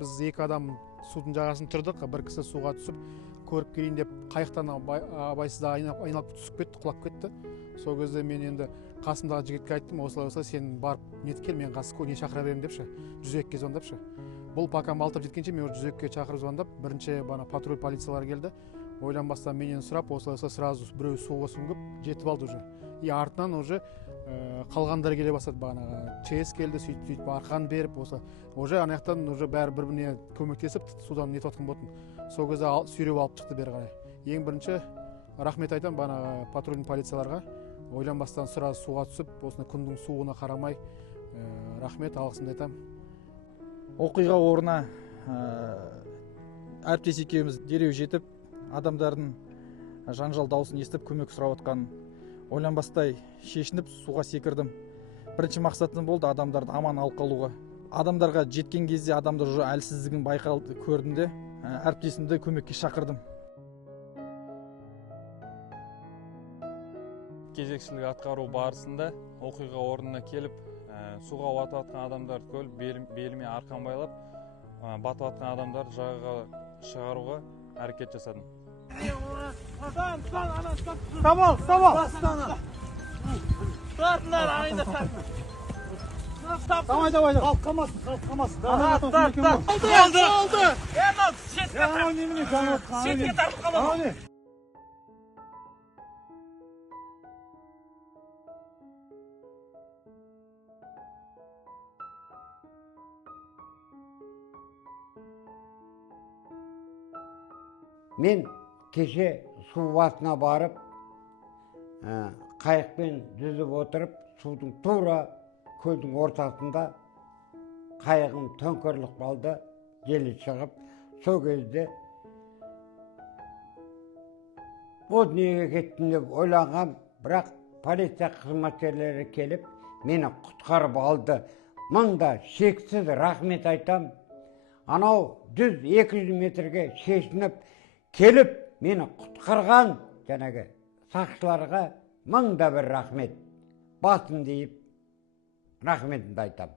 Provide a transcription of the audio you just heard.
біз екі адам судың жағасын тұрдық, бір кісі суға түсіп көріп келейін деп қайықтан абайсызда айналып түсіп кетті, құлап кетті. Сол кезде мен енді қасымдағы жігітке айттым, осылай сен барып неткел, мен не шақыра беремін депші, 102-ге звондапшы. Бұл пока малтып жеткенше мен 102-ге шақырып звондап, бірінші патруль полициялар келді. Ойланбастан менен сұрап, осылай сразу біреу суға сүңгіп жетіп алды уже. И артынан уже қалғандар келе бастады, бағанағы ЧС келді, сөйтіп арқан беріп, уже анаяқтан уже бәрі бір-біріне көмектесіп судан нетіп жатқан болатын. Сол кезде сүйреп алып шықты бері қарай. Ең бірінші рахмет айтам бағанағы патрульный полицияларға. Ойланбастан сразу суға түсіп, осыны күннің суына қарамай, рахмет, алғысымды айтам. Оқиға орнына әріптес екеуміз дереу жетіп, адамдардың жанжал дауысын естіп көмек сұрап отқан. Ойланбастай шешініп суға секірдім. Бірінші мақсатым болды адамдарды аман алып қалуға. Адамдарға жеткен кезде адамдар уже әлсіздігін байқалды, көрдім де, әріптесімді көмекке шақырдым. Кезекшілік атқару барысында оқиға орнына келіп, суға батып жатқан адамдарды көріп, беліме арқан байлап, батып жатқан адамдарды жағаға шығаруға әрекет жасадым. Вставал! Давай! Қалқамас! Алды! Шетке тартып қаламын! Мен кеше су басына барып, қайықпен жүзіп отырып, судың тура көлдің ортасында қайығым төңкеріліп қалды, желі шығып, сол кезде бұл неге кеттім деп ойланғам, бірақ полиция қызметкерлері келіп, мені құтқарып алды. Мында шексіз рахмет айтам. Анау 100-200 метрге шешініп, келіп, мені құтқарған жаңағы сақшыларға мыңда бір рахмет. Басын дейіп, рахметімді айтам.